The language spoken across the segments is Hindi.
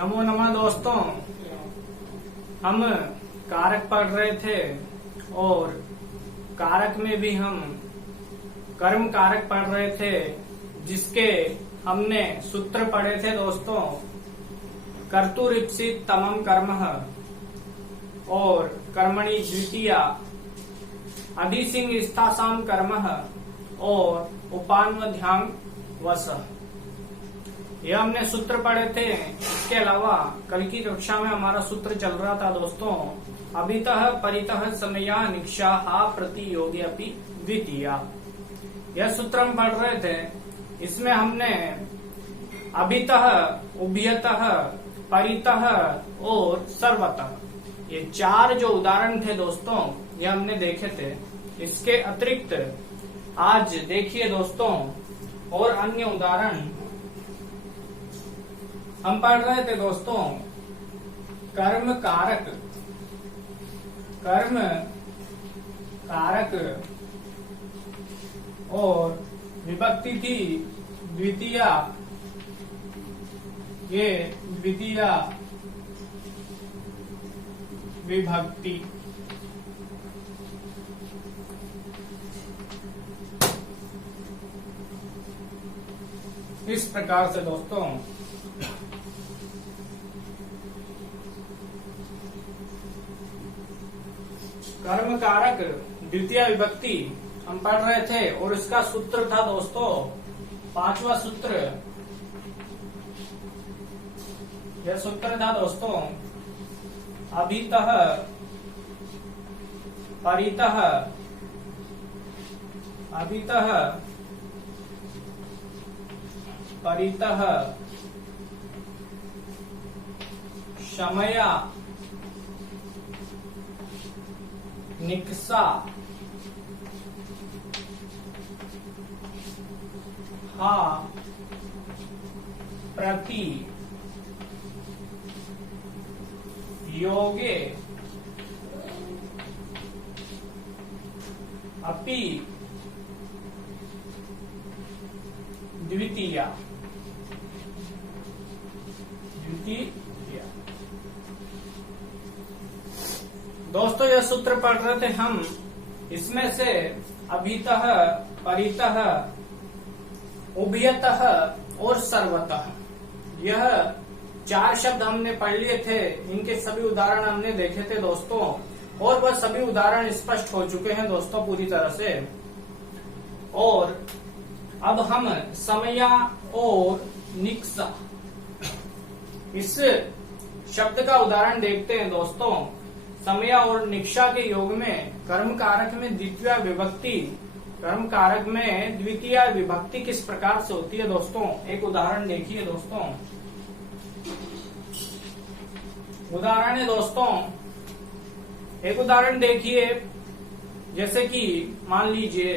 नमो नमः दोस्तों। हम कारक पढ़ रहे थे और कारक में भी हम कर्म कारक पढ़ रहे थे, जिसके हमने सूत्र पढ़े थे दोस्तों। कर्तुरीप्सित तमम कर्मः और कर्मणि द्वितीया अधिसिंह स्थासाम कर्मः और उपान्वध्यांग वसः। यह हमने सूत्र पढ़े थे। इसके अलावा कल की कक्षा में हमारा सूत्र चल रहा था दोस्तों, अभितः परितः समया निक्षा प्रतियोगी अपि द्वितीया। यह सूत्र हम पढ़ रहे थे। इसमें हमने अभितः, उभयतः, परितः और सर्वतः, ये चार जो उदाहरण थे दोस्तों, ये हमने देखे थे। इसके अतिरिक्त आज देखिए दोस्तों और अन्य उदाहरण हम पढ़ रहे थे दोस्तों। कर्म कारक, कर्म कारक और विभक्ति थी द्वितीया। ये द्वितीया विभक्ति। इस प्रकार से दोस्तों कर्म कारक द्वितीय विभक्ति हम पढ़ रहे थे और इसका सूत्र था दोस्तों, पांचवा सूत्र। यह सूत्र था दोस्तों, अभितः, परितः, अभितः, परितः, शमया निक्सा हा प्रति योगे अपि द्वितीया। दोस्तों यह सूत्र पढ़ रहे थे हम। इसमें से अभितः, परितः, उभयतः और सर्वतः, यह चार शब्द हमने पढ़ लिए थे। इनके सभी उदाहरण हमने देखे थे दोस्तों, और वह सभी उदाहरण स्पष्ट हो चुके हैं दोस्तों पूरी तरह से। और अब हम समया और निक्सा, इस शब्द का उदाहरण देखते हैं दोस्तों। समया और निक्षा के योग में कर्म कारक में द्वितीय विभक्ति, कर्म कारक में द्वितीय विभक्ति किस प्रकार से होती है दोस्तों, एक उदाहरण देखिए दोस्तों। उदाहरण है दोस्तों, एक उदाहरण देखिए, जैसे कि मान लीजिए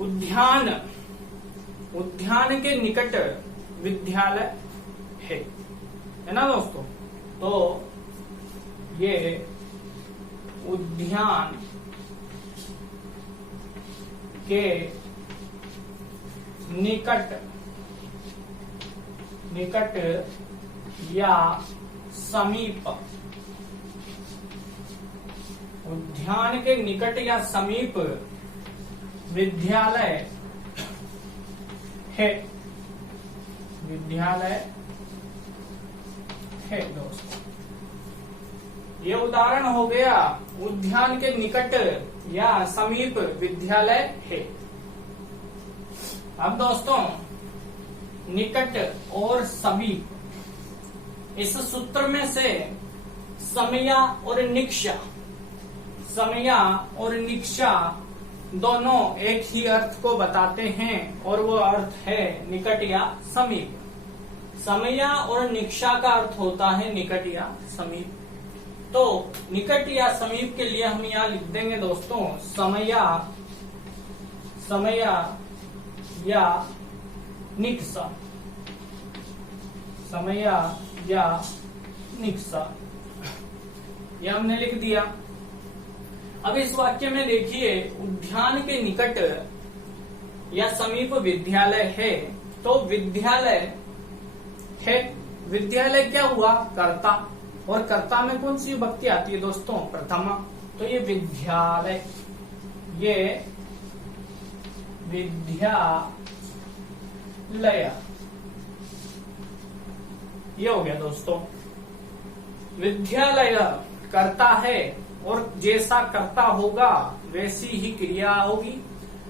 उद्यान, उद्यान के निकट विद्यालय है ना दोस्तों। तो ये उद्यान के निकट, निकट या समीप, उद्यान के निकट या समीप विद्यालय है, विद्यालय है दोस्तों। ये उदाहरण हो गया उद्यान के निकट या समीप विद्यालय है। अब दोस्तों निकट और समीप, इस सूत्र में से समया और निक्षा, समया और निक्षा दोनों एक ही अर्थ को बताते हैं, और वो अर्थ है निकट या समीप। समया और निक्षा का अर्थ होता है निकट या समीप। तो निकट या समीप के लिए हम यहाँ लिख देंगे दोस्तों समया, समया या निक्सा, समया या निक्सा, यह हमने लिख दिया। अब इस वाक्य में देखिए, उद्यान के निकट या समीप विद्यालय है, तो विद्यालय है विद्यालय क्या हुआ? कर्ता, और कर्ता में कौन सी विभक्ति आती है दोस्तों? प्रथमा। तो ये विद्यालय, ये विद्यालय, ये हो गया दोस्तों। विद्यालय कर्ता है, और जैसा कर्ता होगा वैसी ही क्रिया होगी।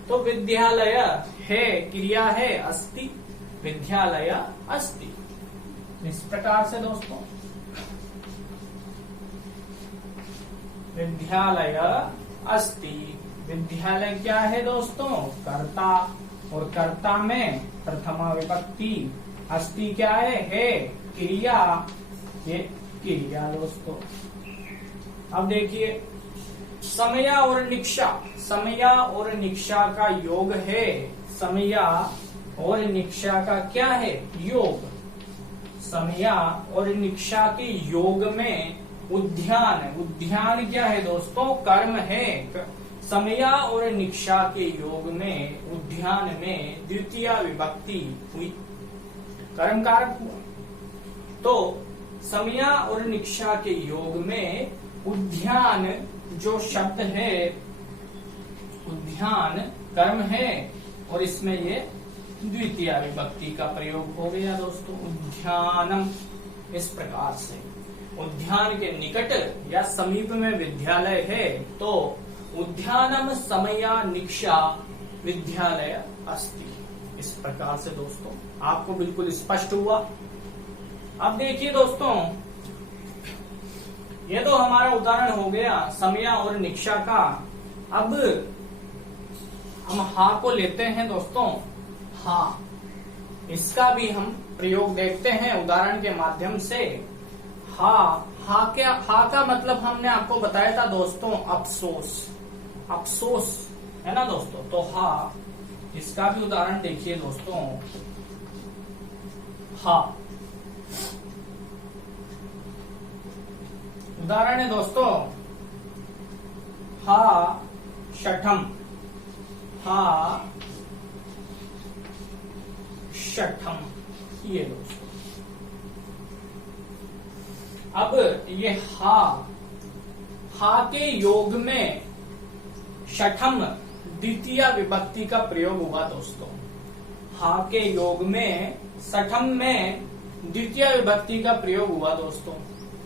तो विद्यालय है, क्रिया है अस्ति, विद्यालय अस्ति। इस प्रकार से दोस्तों विद्यालय अस्ति, विद्यालय क्या है दोस्तों? कर्ता, और कर्ता में प्रथमा विभक्ति, अस्ति क्या है क्रिया, ये क्रिया दोस्तों। अब देखिए समया और निक्षा, समया और निक्षा का योग है, समया और निक्षा का क्या है? योग। समया और निक्षा के योग में उद्यान, उद्यान क्या है दोस्तों? कर्म है। समया और निक्षा के योग में उद्यान में द्वितीय विभक्ति हुई, कर्म कारक हुआ। तो समया और निक्षा के योग में उद्यान जो शब्द है, उद्यान कर्म है, और इसमें ये द्वितीय विभक्ति का प्रयोग हो गया दोस्तों, उद्यानम। इस प्रकार से उद्यान के निकट या समीप में विद्यालय है, तो उद्यानम समया निक्षा विद्यालय अस्ति। इस प्रकार से दोस्तों आपको बिल्कुल स्पष्ट हुआ। अब देखिए दोस्तों, ये तो हमारा उदाहरण हो गया समया और निक्षा का। अब हम हा को लेते हैं दोस्तों, हा, इसका भी हम प्रयोग देखते हैं उदाहरण के माध्यम से। हा, हा क्या? हा का मतलब हमने आपको बताया था दोस्तों अफसोस, अफसोस है ना दोस्तों। तो हा, इसका भी उदाहरण देखिए दोस्तों, हा। उदाहरण है दोस्तों हा शठम, हा शठम, ये दोस्तों। अब ये हा, हा के योग में शठम द्वितीय विभक्ति का प्रयोग हुआ दोस्तों। हा के योग में शठम में द्वितीय विभक्ति का प्रयोग हुआ दोस्तों,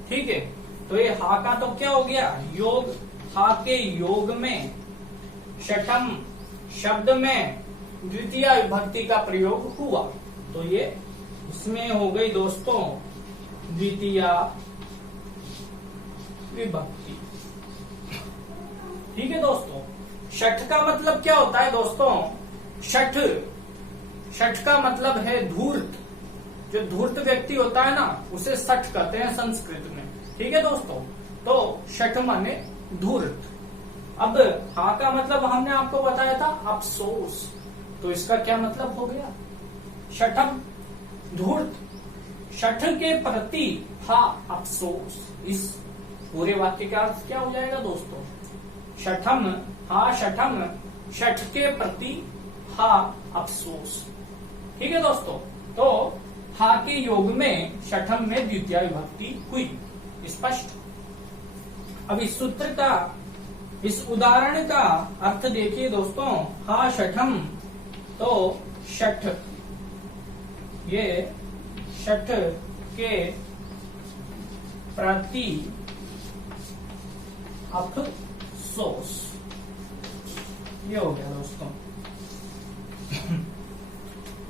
ठीक है। तो ये हा का तो क्या हो गया? योग। हा के योग में शठम शब्द में द्वितीय विभक्ति का प्रयोग हुआ, तो ये इसमें हो गई दोस्तों द्वितीय विभक्ति, ठीक है दोस्तों। शठ का मतलब क्या होता है दोस्तों? शठ, शठ का मतलब है धूर्त। जो धूर्त व्यक्ति होता है ना, उसे शठ कहते हैं संस्कृत में, ठीक है दोस्तों। तो शठ माने धूर्त। अब हा का मतलब हमने आपको बताया था अफसोस, तो इसका क्या मतलब हो गया? शठम धूर्त, शठ के प्रति हा अफसोस। इस पूरे वाक्य का अर्थ क्या हो जाएगा दोस्तों? शठम, हा शठम, शठ के प्रति हा अफसोस, ठीक है दोस्तों। तो हा के योग में शठम में द्वितीय विभक्ति हुई, स्पष्ट। अब इस सूत्र का, इस उदाहरण का अर्थ देखिए दोस्तों, हा शठम, तो शठ, ये शठ के प्रति अफसोस, ये हो गया दोस्तों।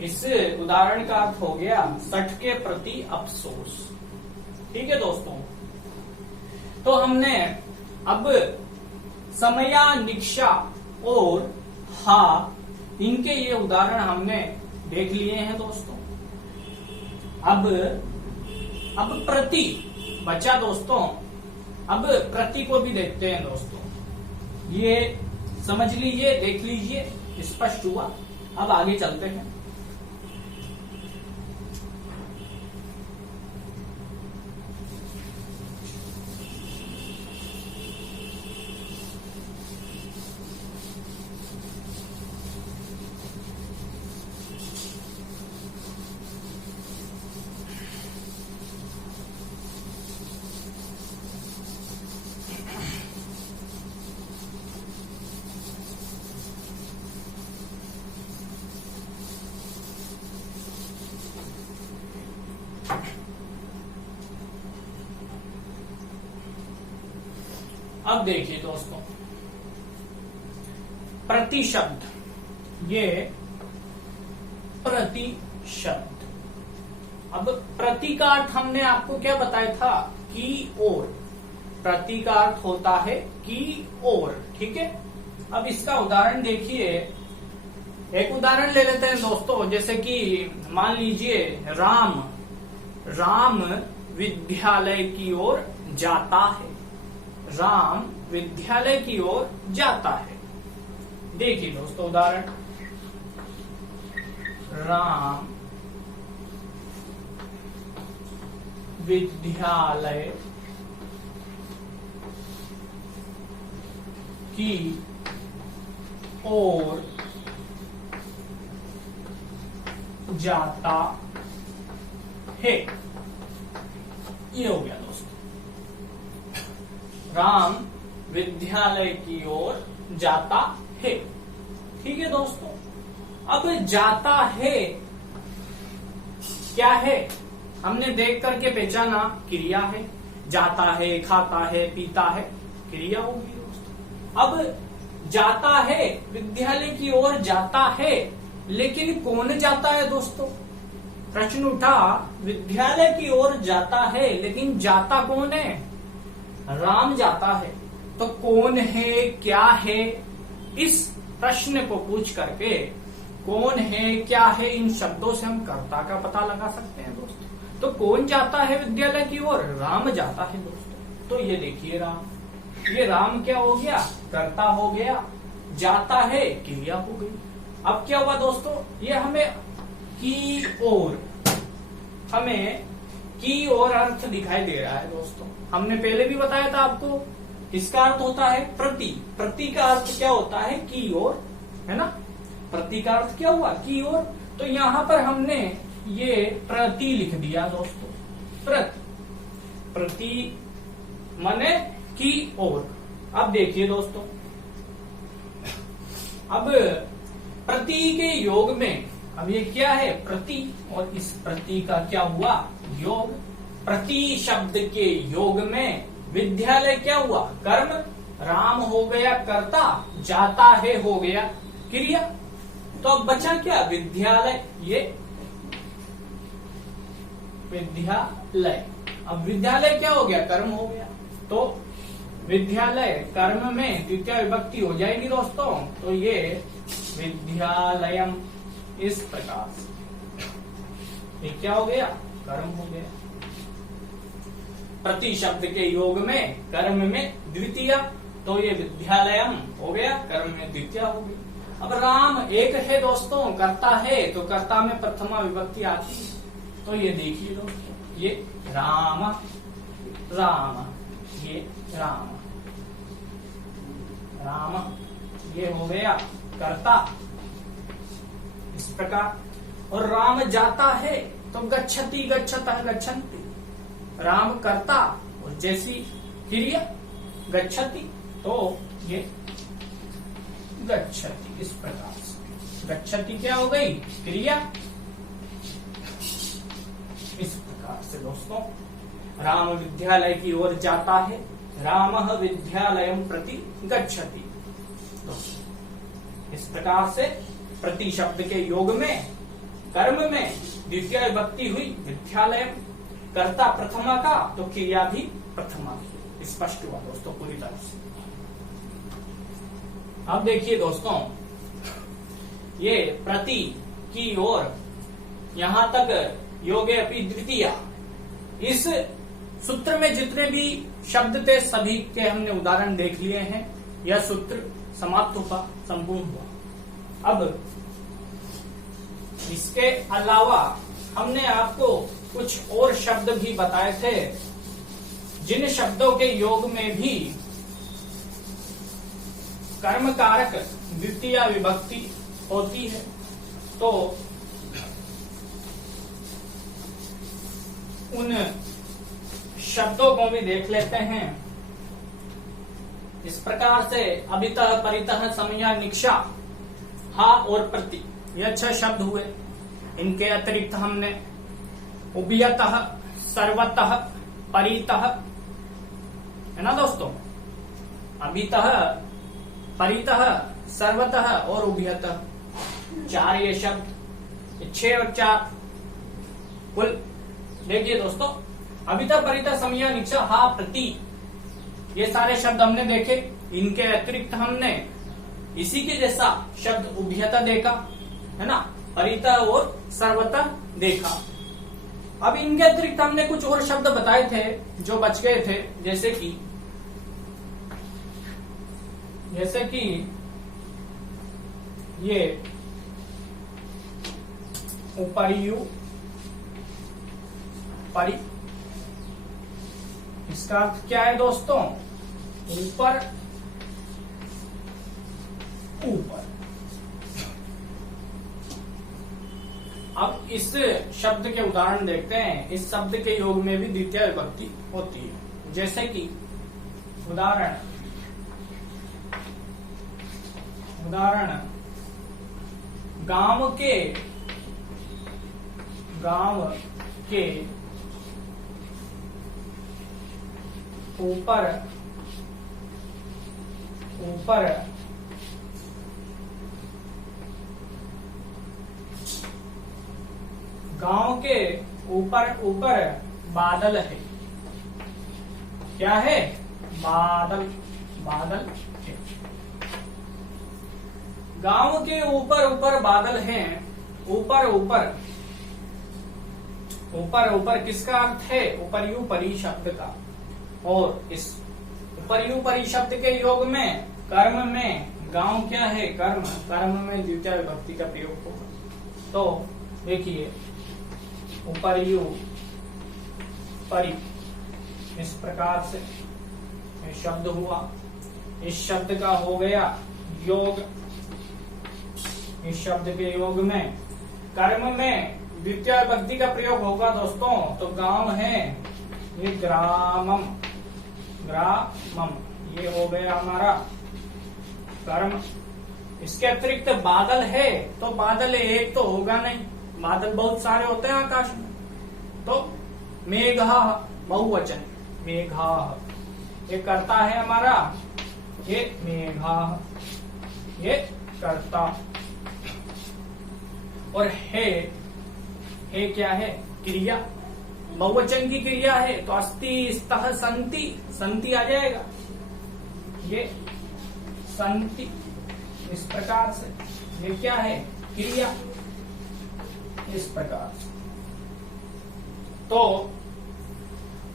इस उदाहरण का अर्थ हो गया शठ के प्रति अफसोस, ठीक है दोस्तों। तो हमने अब समया निक्षा और हा, इनके ये उदाहरण हमने देख लिए हैं दोस्तों। अब प्रति बचा दोस्तों। अब प्रति को भी देखते हैं दोस्तों। ये समझ लीजिए, देख लीजिए, स्पष्ट हुआ। अब आगे चलते हैं। अब देखिए दोस्तों, प्रति शब्द, ये प्रति शब्द। अब प्रति का अर्थ हमने आपको क्या बताया था, की ओर। प्रति का अर्थ होता है की ओर, ठीक है। अब इसका उदाहरण देखिए, एक उदाहरण ले लेते हैं दोस्तों, जैसे कि मान लीजिए राम विद्यालय की ओर जाता है। राम विद्यालय की ओर जाता है। देखिए दोस्तों उदाहरण, राम विद्यालय की ओर जाता है। ये हो गया दोस्तों, राम विद्यालय की ओर जाता है। ठीक है दोस्तों, अब जाता है क्या है, हमने देख करके पहचाना, क्रिया है। जाता है, खाता है, पीता है, क्रिया होगी दोस्तों। अब जाता है, विद्यालय की ओर जाता है, लेकिन कौन जाता है दोस्तों? प्रश्न उठा, विद्यालय की ओर जाता है, लेकिन जाता कौन है? राम जाता है। तो कौन है, क्या है, इस प्रश्न को पूछ करके कौन है, क्या है, इन शब्दों से हम कर्ता का पता लगा सकते हैं दोस्तों। तो कौन जाता है विद्यालय की ओर? राम जाता है दोस्तों। तो ये देखिए राम, ये राम क्या हो गया? कर्ता हो गया। जाता है क्रिया हो गई। अब क्या हुआ दोस्तों, ये हमें की ओर अर्थ दिखाई दे रहा है दोस्तों। हमने पहले भी बताया था आपको, इसका अर्थ होता है प्रति। प्रति का अर्थ क्या होता है? की ओर, है ना। प्रति का अर्थ क्या हुआ? की ओर। तो यहां पर हमने ये प्रति लिख दिया दोस्तों। प्रति माने की ओर। अब देखिए दोस्तों, अब प्रति के योग में, अब ये क्या है? प्रति, और इस प्रति का क्या हुआ? योग। प्रति शब्द के योग में विद्यालय क्या हुआ? कर्म। राम हो गया कर्ता, जाता है हो गया क्रिया। तो अब बचा क्या? विद्यालय। ये विद्यालय, अब विद्यालय क्या हो गया? कर्म हो गया। तो विद्यालय कर्म में द्वितीय विभक्ति हो जाएगी दोस्तों। तो ये विद्यालयम, इस प्रकार से ये क्या हो गया? कर्म हो गया। प्रति शब्द के योग में कर्म में द्वितीय, तो ये विद्यालयम हो गया, कर्म में द्वितीय हो गई। अब राम एक है दोस्तों, कर्ता है, तो कर्ता में प्रथमा विभक्ति आती है। तो ये देखिए दोस्तों, ये राम, राम, ये राम, राम, ये हो गया कर्ता, इस प्रकार। और राम जाता है, तो गच्छति, गच्छतः, गच्छन्ति। राम कर्ता और जैसी क्रिया गच्छति, तो ये गच्छति, इस प्रकार से। गच्छति क्या हो गई? क्रिया। इस प्रकार से दोस्तों, राम विद्यालय की ओर जाता है, रामः विद्यालयं प्रति गच्छति। इस प्रकार से प्रति शब्द के योग में कर्म में द्वितीय विभक्ति हुई, विद्यालय कर्ता प्रथमा का, तो क्रिया भी प्रथमा की। स्पष्ट हुआ दोस्तों पूरी तरह से। अब देखिए दोस्तों, ये प्रति की ओर यहां तक योगे अपि द्वितीया, इस सूत्र में जितने भी शब्द थे सभी के हमने उदाहरण देख लिए हैं। यह सूत्र समाप्त हुआ, संपूर्ण हुआ। अब इसके अलावा हमने आपको कुछ और शब्द भी बताए थे, जिन शब्दों के योग में भी कर्म कारक द्वितीय विभक्ति होती है। तो उन शब्दों को भी देख लेते हैं। इस प्रकार से अभितः, परितः, समया, निक्षा, हा और प्रति, ये 6 शब्द हुए। इनके अतिरिक्त हमने उभयतः, सर्वतः, परितः, है ना दोस्तों, अभितः, परितः, सर्वतः और उभयतः। 4 ये शब्द, 6 और 4 कुल। देखिए दोस्तों, अभितः, परितः, समया, निक्षा, हा, प्रति, ये सारे शब्द हमने देखे। इनके अतिरिक्त हमने इसी के जैसा शब्द उभयतः देखा, है ना, परितः और सर्वतः देखा। अब इनके अतिरिक्त हमने कुछ और शब्द बताए थे जो बच गए थे, जैसे कि ये उपरियु, परि, इसका अर्थ क्या है दोस्तों? ऊपर, ऊपर। अब इस शब्द के उदाहरण देखते हैं। इस शब्द के योग में भी द्वितीय विभक्ति होती है, जैसे कि उदाहरण गांव के ऊपर गांव के ऊपर बादल है। क्या है? बादल है। गांव के ऊपर बादल हैं। ऊपर किसका अर्थ है? उपरियु परि शब्द का। और इस उपरियु परि शब्द के योग में कर्म में गांव क्या है? कर्म में द्वितीय विभक्ति का प्रयोग होगा। तो देखिए, उपरियु परि, इस प्रकार से ये शब्द हुआ। इस शब्द का हो गया योग। इस शब्द के योग में कर्म में द्वितीय विभक्ति का प्रयोग होगा दोस्तों। तो गांव है, ये ग्रामम, ये हो गया हमारा कर्म। इसके अतिरिक्त बादल है, तो बादल एक तो होगा नहीं, बादल बहुत सारे होते हैं आकाश में। तो मेघा, बहुवचन, मेघा, ये कर्ता है हमारा, ये मेघा, ये कर्ता। और है क्या है? क्रिया, बहुवचन की क्रिया है, तो अस्ति, स्तः, संति आ जाएगा। ये संति, इस प्रकार से ये क्या है? क्रिया, इस प्रकार से। तो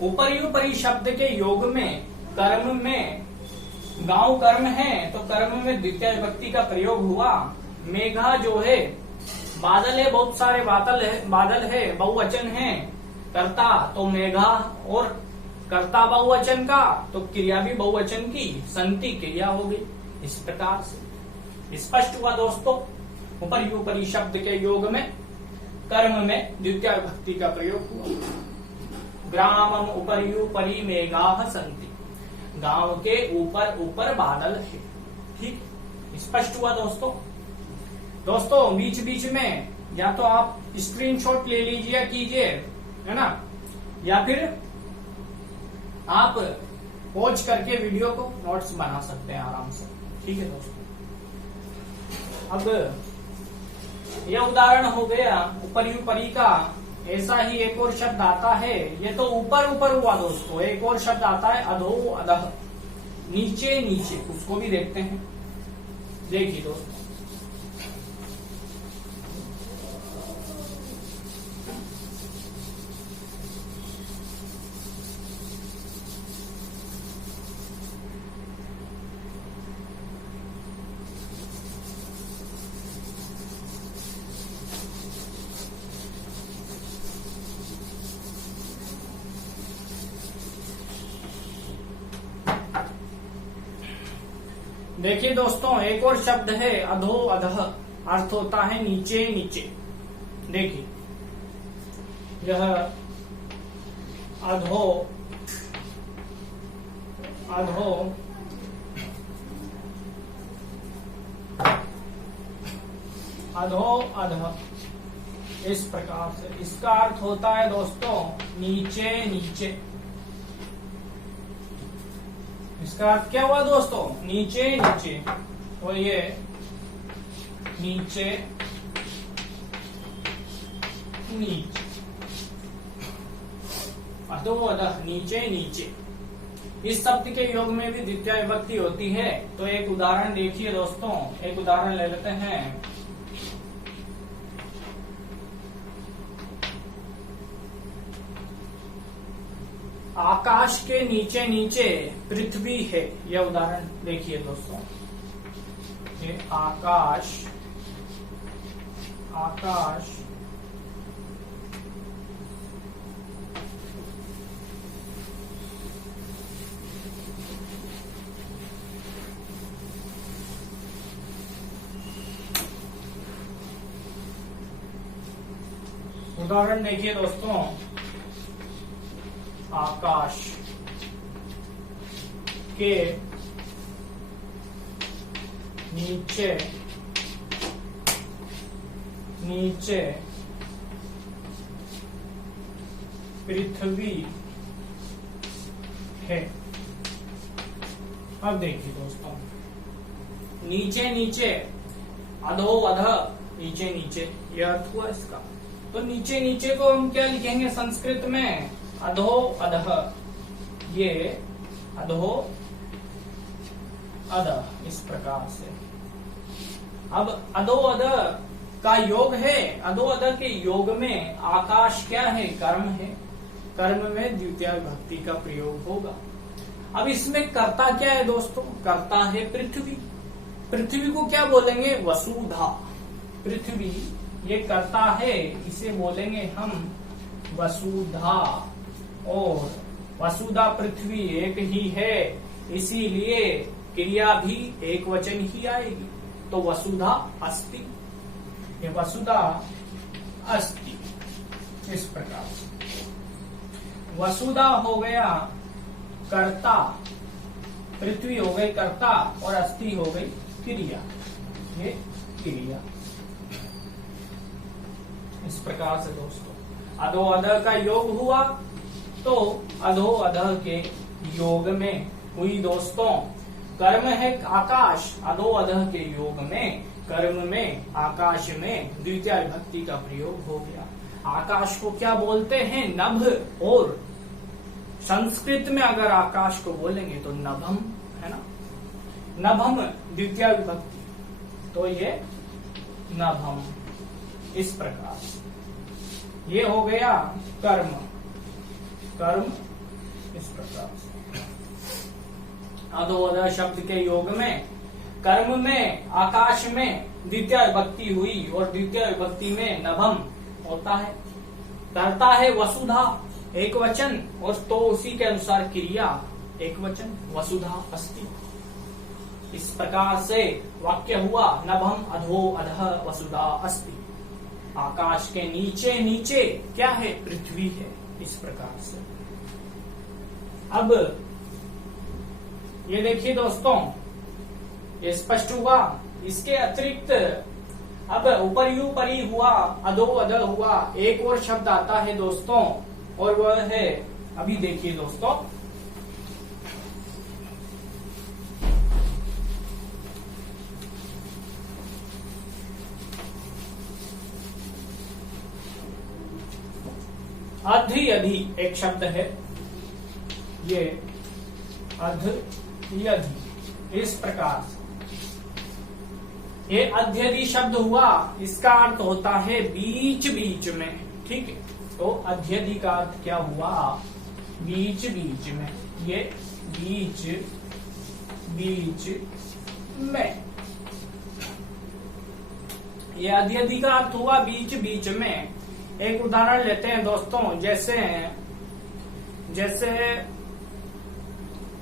उपरियु परि शब्द के योग में कर्म में गांव कर्म है, तो कर्म में द्वितीय विभक्ति का प्रयोग हुआ। मेघा जो है बादल है, बहुत सारे बादल है, बहुवचन है। कर्ता तो मेघा, और कर्ता बहुवचन का, तो क्रिया भी बहुवचन की, संति क्रिया हो गई। इस प्रकार से स्पष्ट हुआ दोस्तों। उपरियु परि शब्द के योग में कर्म में द्वितीय विभक्ति का प्रयोग हुआ। ग्रामम उपरियु परि मेघाः सन्ति, गांव के ऊपर बादल है। ठीक, स्पष्ट हुआ दोस्तों। बीच बीच में या तो आप स्क्रीनशॉट ले लीजिए कीजिए, है ना, या फिर आप पॉज करके वीडियो को नोट्स बना सकते हैं आराम से। ठीक है दोस्तों। अब यह उदाहरण हो गया उपरियु परि का। ऐसा ही एक और शब्द आता है, ये तो ऊपर हुआ दोस्तों। एक और शब्द आता है अधो अधः, नीचे, उसको भी देखते हैं। देखिए दोस्तों, देखिए दोस्तों, एक और शब्द है अधो अधः, अर्थ होता है नीचे। देखिए, यह अधो अधः, इस प्रकार से इसका अर्थ होता है दोस्तों नीचे। इसका अर्थ क्या हुआ दोस्तों? नीचे नीचे, और ये नीचे नीचे, अधो अधः, नीचे नीचे। इस शब्द के योग में भी द्वितीय विभक्ति होती है। तो एक उदाहरण देखिए दोस्तों, एक उदाहरण ले लेते हैं। आकाश के नीचे नीचे पृथ्वी है। यह उदाहरण देखिए दोस्तों, ये आकाश, आकाश उदाहरण देखिए दोस्तों, आकाश के नीचे नीचे पृथ्वी है। अब देखिए दोस्तों, नीचे नीचे, अधो अधः, नीचे नीचे, यह अर्थ हुआ इसका। तो नीचे नीचे को हम क्या लिखेंगे संस्कृत में? अधो अधः। ये अधो अधः, इस प्रकार से। अब अधो अधः का योग है। अधो अधः के योग में आकाश क्या है? कर्म है। कर्म में द्वितीय विभक्ति का प्रयोग होगा। अब इसमें कर्ता क्या है दोस्तों? कर्ता है पृथ्वी। पृथ्वी को क्या बोलेंगे? वसुधा। पृथ्वी ये कर्ता है, इसे बोलेंगे हम वसुधा। और वसुधा पृथ्वी एक ही है, इसीलिए क्रिया भी एक वचन ही आएगी। तो वसुधा अस्ति, ये वसुधा अस्ति, इस प्रकार से। वसुधा हो गया कर्ता, पृथ्वी हो गई कर्ता, और अस्ति हो गई क्रिया। ये क्रिया, इस प्रकार से दोस्तों अधो अधः का योग हुआ। तो अधो अधः के योग में हुई दोस्तों, कर्म है आकाश। अधो अधः के योग में कर्म में आकाश में द्वितीय विभक्ति का प्रयोग हो गया। आकाश को क्या बोलते हैं? नभ। और संस्कृत में अगर आकाश को बोलेंगे तो नभम, है ना? नभम द्वितीय विभक्ति, तो ये नभम, इस प्रकार से। ये हो गया कर्म, कर्म इस प्रकार से। अधो अधः शब्द के योग में कर्म में आकाश में द्वितीय विभक्ति हुई, और द्वितीय विभक्ति में नभम होता है। करता है वसुधा, एक वचन, और तो उसी के अनुसार क्रिया एक वचन, वसुधा अस्ति। इस प्रकार से वाक्य हुआ, नभम अधो अधः वसुधा अस्ति। आकाश के नीचे नीचे क्या है? पृथ्वी है, इस प्रकार से। अब ये देखिए दोस्तों, ये स्पष्ट हुआ। इसके अतिरिक्त अब ऊपरी हुआ, अधो अधः हुआ, एक और शब्द आता है दोस्तों, और वह है, अभी देखिए दोस्तों, अधि अधि एक शब्द है, ये अध यधि, इस प्रकार से। ये अध्यधि शब्द हुआ, इसका अर्थ होता है बीच बीच में, ठीक है। तो अध्यधि का अर्थ क्या हुआ? बीच बीच में, ये बीच बीच में, ये अध्यधि का अर्थ हुआ बीच बीच में। एक उदाहरण लेते हैं दोस्तों, जैसे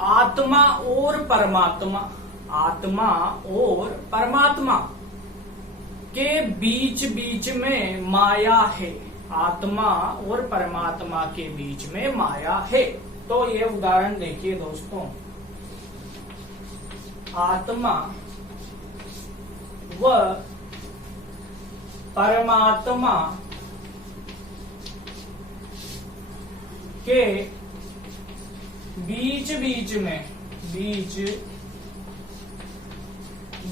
आत्मा और परमात्मा, आत्मा और परमात्मा के बीच बीच में माया है। आत्मा और परमात्मा के बीच में माया है। तो ये उदाहरण देखिए दोस्तों, आत्मा व परमात्मा के बीच बीच में बीच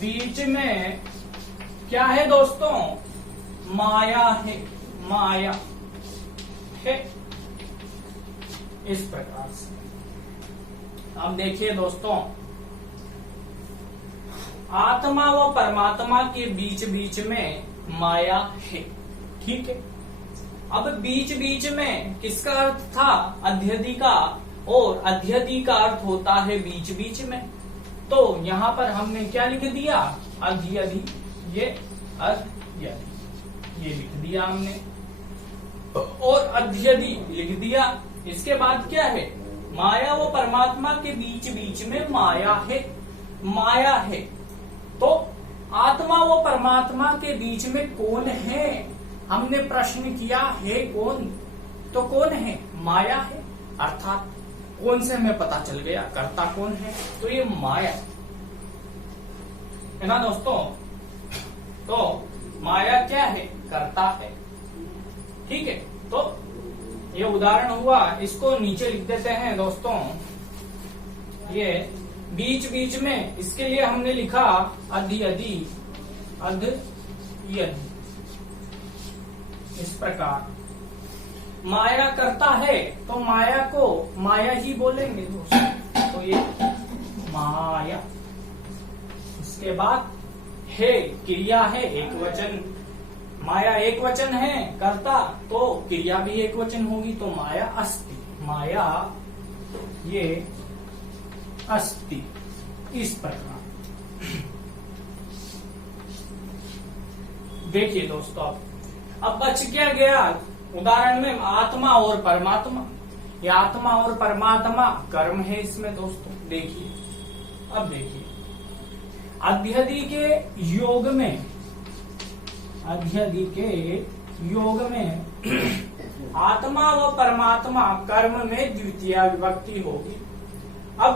बीच में क्या है दोस्तों? माया है, माया है। इस प्रकार से अब देखिए दोस्तों, आत्मा व परमात्मा के बीच बीच में माया है, ठीक है। अब बीच बीच में किसका अर्थ था? अध्यधि का, और अध्यधि का अर्थ होता है बीच बीच में। तो यहाँ पर हमने क्या लिख दिया? अध्यधि, ये अध्यधि ये लिख दिया हमने, और अध्यधि लिख दिया। इसके बाद क्या है? माया व परमात्मा के बीच बीच में माया है, माया है। तो आत्मा व परमात्मा के बीच में कौन है? हमने प्रश्न किया है कौन, तो कौन है? माया है। अर्थात कौन से हमें पता चल गया कर्ता कौन है, तो ये माया है ना दोस्तों। तो माया क्या है? कर्ता है, ठीक है। तो ये उदाहरण हुआ, इसको नीचे लिख देते हैं दोस्तों। ये बीच बीच में, इसके लिए हमने लिखा अध्यधि, अध्यधि। इस प्रकार माया करता है, तो माया को माया ही बोलेंगे दोस्तों। तो ये माया। इसके बाद है, क्रिया है, एक वचन। माया एक वचन है, कर्ता, तो क्रिया भी एक वचन होगी, तो माया अस्ति, माया ये अस्ति। इस प्रकार देखिए दोस्तों, अब बच क्या गया उदाहरण में? आत्मा और परमात्मा। ये आत्मा और परमात्मा कर्म है इसमें दोस्तों। देखिए, अब देखिए, अध्यधि के योग में, अध्यधि के योग में आत्मा व परमात्मा कर्म में द्वितीय विभक्ति होगी। अब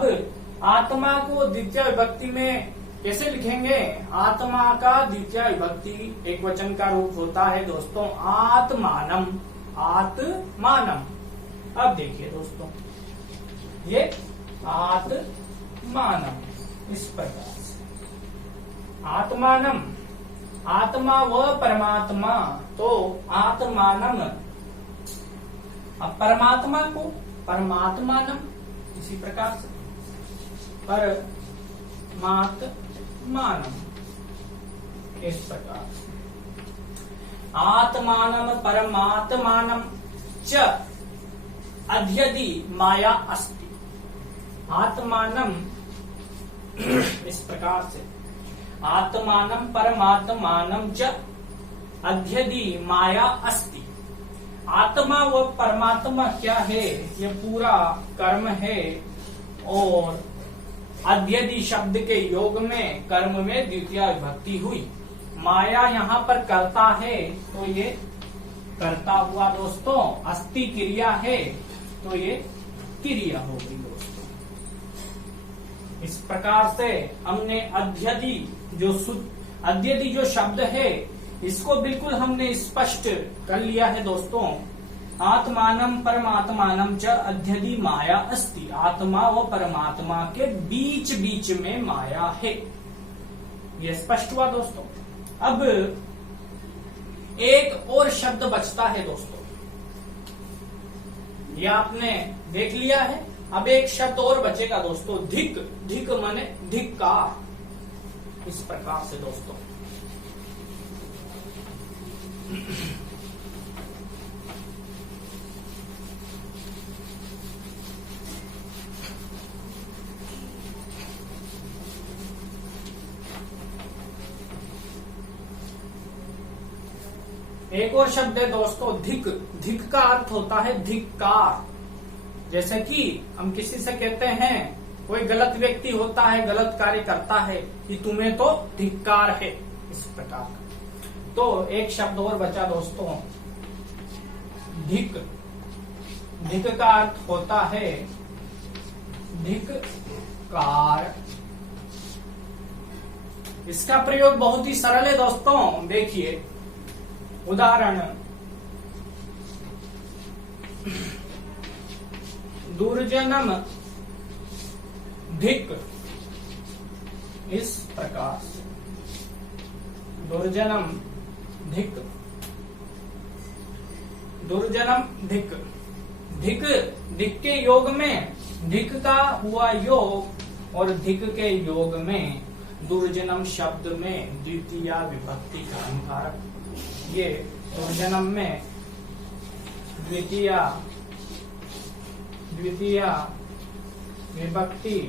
आत्मा को द्वितीय विभक्ति में कैसे लिखेंगे? आत्मा का द्वितीय विभक्ति एक वचन का रूप होता है दोस्तों आत्मानम, आत्मानम। अब देखिए दोस्तों, ये आत्मानम, इस प्रकार से आत्मानम, आत्मा व परमात्मा, तो आत्मानम। अब परमात्मा को परमात्मानम, इसी प्रकार से परमात्मानम, इस प्रकार से आत्मानम परमात्मानम च अध्यधि माया अस्ति। आत्मानम, इस प्रकार से आत्मानम परमात्मानम च अध्यधि माया अस्ति। आत्मा व परमात्मा क्या है? ये पूरा कर्म है, और अध्यधि शब्द के योग में कर्म में द्वितीय विभक्ति हुई। माया यहाँ पर कर्ता है, तो ये कर्ता हुआ दोस्तों। अस्ति क्रिया है, तो ये क्रिया हो गई दोस्तों। इस प्रकार से हमने अध्यधि अध्यधि जो शब्द है, इसको बिल्कुल हमने स्पष्ट कर लिया है दोस्तों। आत्मानम परमात्मानम च अध्यधि माया अस्ति। आत्मा व परमात्मा के बीच बीच में माया है, ये स्पष्ट हुआ दोस्तों। अब एक और शब्द बचता है दोस्तों, ये आपने देख लिया है। अब एक शब्द और बचेगा दोस्तों, धिक। धिक माने धिक्कार। इस प्रकार से दोस्तों एक और शब्द है दोस्तों धिक। धिक का अर्थ होता है धिक्कार। जैसे कि हम किसी से कहते हैं, कोई गलत व्यक्ति होता है, गलत कार्य करता है, कि तुम्हें तो धिक्कार है, इस प्रकार का। तो एक शब्द और बचा दोस्तों, धिक। धिक का अर्थ होता है धिक्कार। इसका प्रयोग बहुत ही सरल है दोस्तों। देखिए उदाहरण, दुर्जनम धिक, इस प्रकार से दुर्जनम धिक, दुर्जनम धिक। धिक, धिक के योग में धिक का हुआ योग और धिक के योग में दुर्जनम शब्द में द्वितीया विभक्ति कर्म कारक। ये दुर्जनम में द्वितीया विभक्ति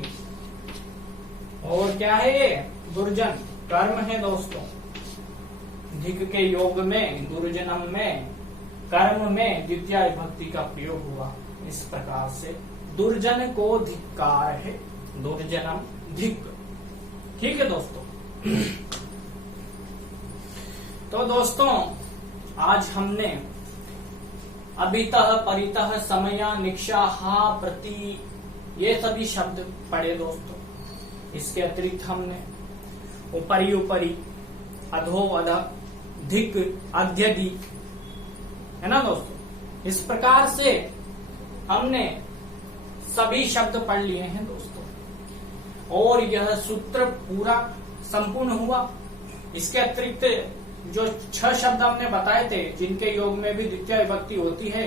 और क्या है ये दुर्जन कर्म है दोस्तों। धिक के योग में दुर्जनम में कर्म में द्वितीय विभक्ति का प्रयोग हुआ। इस प्रकार से दुर्जन को धिक्कार है, दुर्जनम धिक। ठीक है दोस्तों। तो दोस्तों आज हमने अभितः, परितः, समया, निक्षाहा, प्रति ये सभी शब्द पढ़े दोस्तों। इसके अतिरिक्त हमने उपरी उपरी, अधो अधः, धिक, अध्यधिक, है ना दोस्तों। इस प्रकार से हमने सभी शब्द पढ़ लिए हैं दोस्तों और यह सूत्र पूरा संपूर्ण हुआ। इसके अतिरिक्त जो 6 शब्द हमने बताए थे जिनके योग में भी द्वितीय विभक्ति होती है,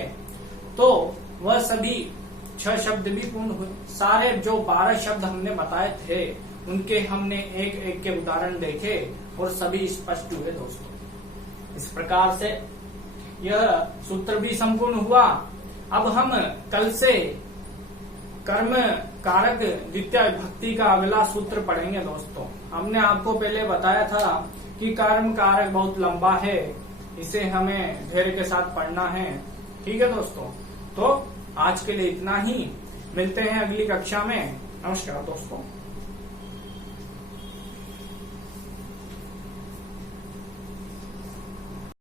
तो वह सभी 6 शब्द भी पूर्ण हुए। सारे जो 12 शब्द हमने बताए थे उनके हमने एक एक के उदाहरण देखे और सभी स्पष्ट हुए दोस्तों। इस प्रकार से यह सूत्र भी संपूर्ण हुआ। अब हम कल से कर्म कारक द्वितीय विभक्ति का अगला सूत्र पढ़ेंगे दोस्तों। हमने आपको पहले बताया था कि कर्म कारक बहुत लंबा है, इसे हमें धैर्य के साथ पढ़ना है। ठीक है दोस्तों। तो आज के लिए इतना ही, मिलते हैं अगली कक्षा में। नमस्कार दोस्तों।